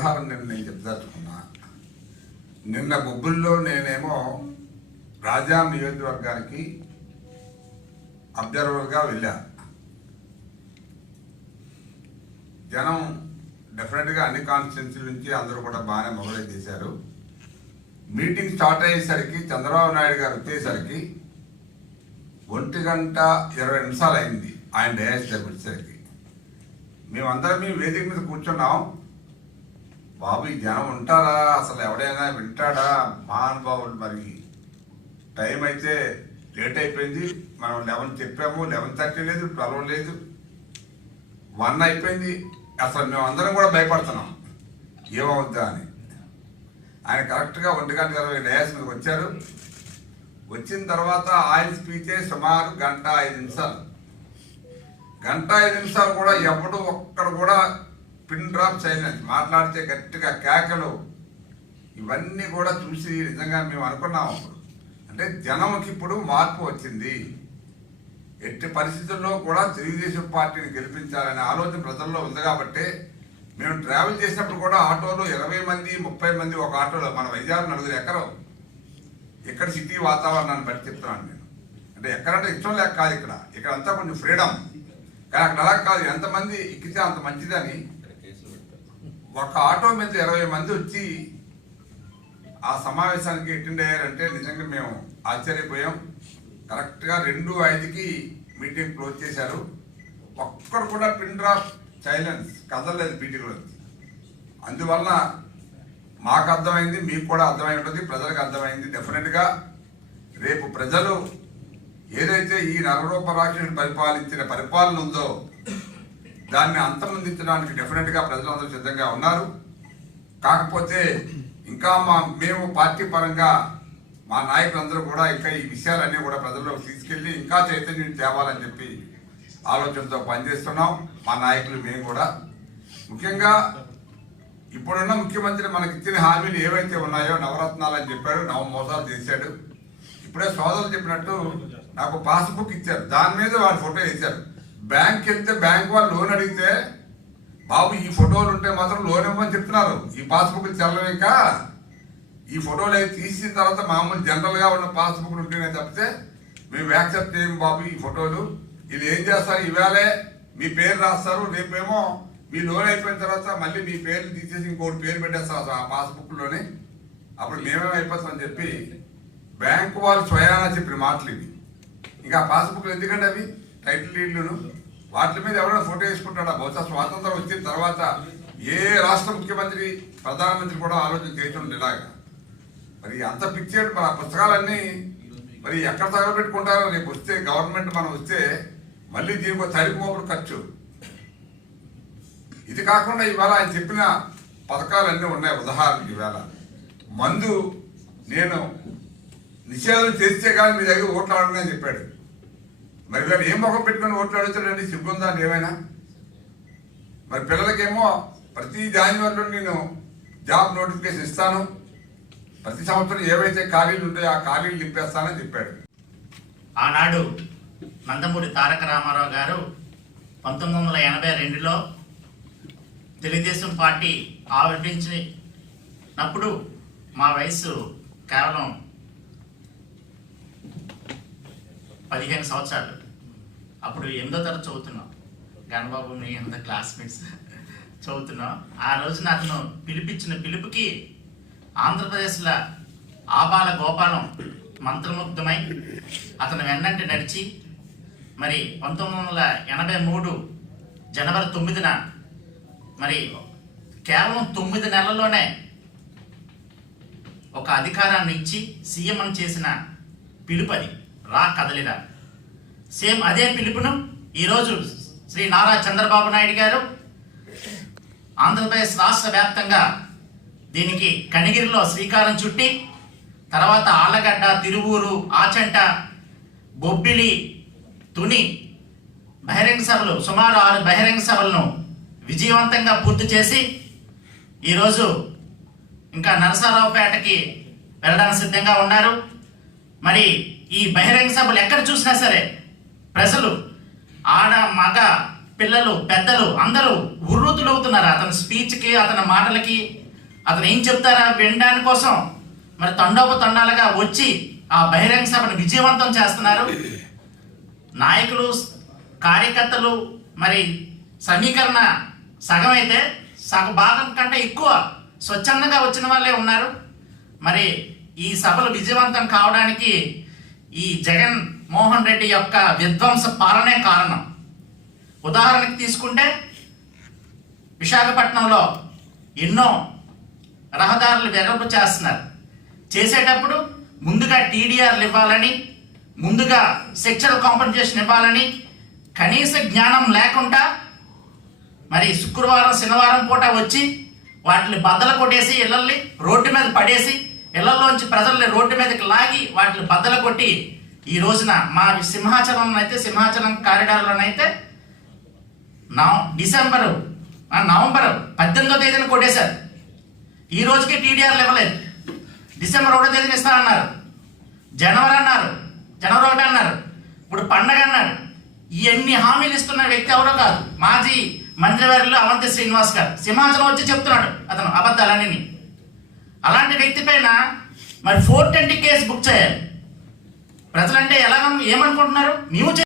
ఉదాహరణ నేను చెప్దలుచుకున్నా. నిన్న బొబ్బుల్లో నేనేమో రాజాం నియోజకవర్గానికి అబ్జర్వర్గా వెళ్ళా. జనం డెఫినెట్గా అన్ని కాన్స్టిట్యున్సీ నుంచి అందరూ కూడా బాగానే మొదలై చేశారు. మీటింగ్ స్టార్ట్ అయ్యేసరికి చంద్రబాబు నాయుడు గారు వచ్చేసరికి 1:20 అయింది. ఆయన డయాస్ దగ్గరికి వచ్చేసరికి మేమందరం వేదిక మీద కూర్చున్నాం. బాబు ఈ జనం ఉంటారా, అసలు ఎవడైనా వింటాడా, మహానుభావులు. మరి టైం అయితే లేట్ అయిపోయింది. మనం 11 చెప్పాము, 11:30 లేదు, 12 లేదు, 1 అయిపోయింది. అసలు మేమందరం కూడా భయపడుతున్నాం ఏమవుద్దా అని. ఆయన కరెక్ట్గా 1:20 డయాస్ మీదకి వచ్చారు. వచ్చిన తర్వాత ఆయన స్పీచే సుమారు 1:05. 1:05 కూడా ఎవడు ఒక్కడు కూడా పిన్ డ్రాప్ సైలెన్స్, మాట్లాడితే గట్టిగా కేకలు, ఇవన్నీ కూడా చూసి నిజంగా మేము అనుకున్నాము అంటే జనంకి ఇప్పుడు మార్పు వచ్చింది. ఎట్టి పరిస్థితుల్లో కూడా తెలుగుదేశం పార్టీని గెలిపించాలనే ఆలోచన ప్రజల్లో ఉంది. కాబట్టి మేము ట్రావెల్ చేసినప్పుడు కూడా ఆటోలో 20 మంది 30 మంది ఒక ఆటోలో, మన వైజాగ్ 4 ఎకరం. ఇక్కడ సిటీ వాతావరణాన్ని బట్టి చెప్తున్నాను నేను. అంటే ఎక్కడంటే ఇష్టం లేక కాదు, ఇక్కడ అంతా కొంచెం ఫ్రీడమ్. కానీ అక్కడ అలా కాదు, ఎంతమంది ఎక్కితే అంత మంచిదని ఒక ఆటో మీద 20 మంది వచ్చి ఆ సమావేశానికి అటెండ్ అయ్యారంటే నిజంగా మేము ఆశ్చర్యపోయాం. కరెక్ట్గా 2:05కి మీటింగ్ క్లోజ్ చేశారు. ఒక్కడు కూడా పిన్ డ్రాప్ సైలెన్స్ కదలలేదు మీటింగ్లో. అందువల్ల మాకు అర్థమైంది, మీకు కూడా అర్థమై ఉంటుంది, ప్రజలకు అర్థమైంది. డెఫినెట్గా రేపు ప్రజలు ఏదైతే ఈ నరరూప రాక్షసుడు పరిపాలించిన పరిపాలన ఉందో దాన్ని అంతమొందించడానికి డెఫినెట్గా ప్రజలందరూ సిద్ధంగా ఉన్నారు. కాకపోతే ఇంకా మేము పార్టీ పరంగా మా నాయకులందరూ కూడా ఇంకా ఈ విషయాలన్నీ కూడా ప్రజల్లోకి తీసుకెళ్ళి ఇంకా చైతన్యం తేవాలని చెప్పి ఆలోచనతో పనిచేస్తున్నాం. మా నాయకులు మేము కూడా ముఖ్యంగా ఇప్పుడున్న ముఖ్యమంత్రి మనకి ఇచ్చిన హామీలు ఏవైతే ఉన్నాయో నవరత్నాలు అని చెప్పాడు, మోసాలు చేశాడు. ఇప్పుడే సోదరులు చెప్పినట్టు నాకు పాస్బుక్ ఇచ్చారు, దాని మీద వాడి ఫోటో వేశారు. బ్యాంక్ వెళ్తే బ్యాంక్ వాళ్ళు లోన్ అడిగితే బాబు ఈ ఫోటోలు ఉంటే మాత్రం లోన్ ఇవ్వమని చెప్తున్నారు. ఈ పాస్బుక్ చెల్లలేక ఈ ఫోటోలు అవి తీసిన తర్వాత మామూలు జనరల్గా ఉన్న పాస్బుక్లు ఉంటేనే తప్పితే మేము యాక్సెప్ట్ చేయం బాబు ఈ ఫోటోలు. ఇది ఏం చేస్తారు, ఇవాళే మీ పేరు రాస్తారు, రేపేమో మీ లోన్ అయిపోయిన తర్వాత మళ్ళీ మీ పేర్లు తీసేసి ఇంకోటి పేరు పెట్టేస్తారు ఆ పాస్బుక్లోనే. అప్పుడు మేమేమో అయిపోతామని చెప్పి బ్యాంకు వాళ్ళు స్వయానా చెప్పిన మాటలు ఇవి. ఇంకా పాస్బుక్లు ఎందుకంటే అవి టైటిల్ డీడ్లను వాటి మీద ఎవరైనా ఫోటో వేసుకుంటాడా? బహుశా స్వాతంత్రం వచ్చిన తర్వాత ఏ రాష్ట్ర ముఖ్యమంత్రి ప్రధానమంత్రి కూడా ఆలోచన చేయటం ఇలాగా. మరి అంత పిచ్చేటు మరి ఆ పుస్తకాలన్నీ మరి ఎక్కడ తగలబెట్టుకుంటారో రేపు వస్తే గవర్నమెంట్ మనం వస్తే మళ్ళీ దీనికి తరిపోపుడు ఖర్చు. ఇది కాకుండా ఇవాళ ఆయన చెప్పిన పథకాలన్నీ ఉన్నాయి. ఉదాహరణకి ఇవాళ మందు నేను నిషేధం చేస్తే కానీ మీ దగ్గర ఓట్లు ఆడని చెప్పాడు. మరి వీళ్ళు ఏం ముఖం పెట్టుకుని ఓట్లు అడుగుతాడండి, సిగ్గుందా ఏమైనా? మరి పిల్లలకేమో ప్రతి జాన్యువరిలో నేను జాబ్ నోటిఫికేషన్ ఇస్తాను, ప్రతి సంవత్సరం ఏవైతే ఖాళీలు ఉంటాయో ఆ ఖాళీలు నింపేస్తానని చెప్పాడు. ఆనాడు నందమూరి తారక రామారావు గారు 1982లో తెలుగుదేశం పార్టీ ఆవిర్భించినప్పుడు మా వయసు కేవలం 15 సంవత్సరాలు. అప్పుడు 8వ తరగతి చదువుతున్నాం. గణబాబు మీ అంత క్లాస్మేట్స్ చదువుతున్నాం. ఆ రోజున అతను పిలిపించిన పిలుపుకి ఆంధ్రప్రదేశ్లో ఆబాల గోపాలం మంత్రముగ్ధమై అతను వెన్నంటి నడిచి మరి 1983 జనవరి 9న మరి కేవలం 9 నెలల్లోనే ఒక అధికారాన్ని ఇచ్చి సీఎం అని చేసిన పిలుపది రా కదలిరా. సేమ్ అదే పిలుపును ఈరోజు శ్రీ నారా చంద్రబాబు నాయుడు గారు ఆంధ్రప్రదేశ్ రాష్ట్ర వ్యాప్తంగా దీనికి కనిగిరిలో శ్రీకారం చుట్టి తర్వాత ఆళ్లగడ్డ, తిరువూరు, ఆచంట, బొబ్బిలి, తుని బహిరంగ సభలు సుమారు 6 బహిరంగ సభలను విజయవంతంగా పూర్తి చేసి ఈరోజు ఇంకా నరసరావుపేటకి వెళ్ళడానికి సిద్ధంగా ఉన్నారు. మరి ఈ బహిరంగ సభలు ఎక్కడ చూసినా సరే ప్రజలు ఆడ మగ పిల్లలు పెద్దలు అందరూ ఉర్రూతులవుతున్నారు అతని స్పీచ్కి, అతని మాటలకి, అతను ఏం చెప్తారా వినడానికి కోసం మరి తండోపతండాలుగా వచ్చి ఆ బహిరంగ సభను విజయవంతం చేస్తున్నారు. నాయకులు, కార్యకర్తలు మరి సమీకరణ సగం అయితే భాగం కంటే ఎక్కువ స్వచ్ఛందంగా వచ్చిన వాళ్ళే ఉన్నారు. మరి ఈ సభలు విజయవంతం కావడానికి ఈ జగన్ మోహన్ రెడ్డి యొక్క విధ్వంస పాలనే కారణం. ఉదాహరణకి తీసుకుంటే విశాఖపట్నంలో ఎన్నో రహదారులు వెడల్పు చేస్తున్నారు. చేసేటప్పుడు ముందుగా టీడీఆర్లు ఇవ్వాలని, ముందుగా సెక్చురల్ కాంపెన్సేషన్ ఇవ్వాలని కనీస జ్ఞానం లేకుండా మరి శుక్రవారం శనివారం పూట వచ్చి వాటిని బద్దలు కొట్టేసి ఇళ్ళల్ని రోడ్డు మీద పడేసి ఇళ్లలోంచి ప్రజల్ని రోడ్డు మీదకి లాగి వాటిని బద్దలు కొట్టి ఈ రోజున మా సింహాచలం కారిడార్లోనైతే నవంబర్ 18వ తేదీన కొట్టేశారు. ఈ రోజుకి టీడీఆర్లు ఇవ్వలేదు. డిసెంబర్ 1వ తేదీన ఇస్తానన్నారు, జనవరి 1 అన్నారు, ఇప్పుడు పండగ అన్నారు. ఇవన్నీ హామీలు ఇస్తున్న వ్యక్తి ఎవరో కాదు, మాజీ మంత్రివర్యులు అవంతి శ్రీనివాస్ గారు. సింహాచలం వచ్చి చెప్తున్నాడు అతను అబద్ధాలన్నీ. అలాంటి వ్యక్తి పైన మరి 420 కేసు బుక్ చేయాలి. ప్రజలంటే ఏమనుకుంటున్నారు? మేము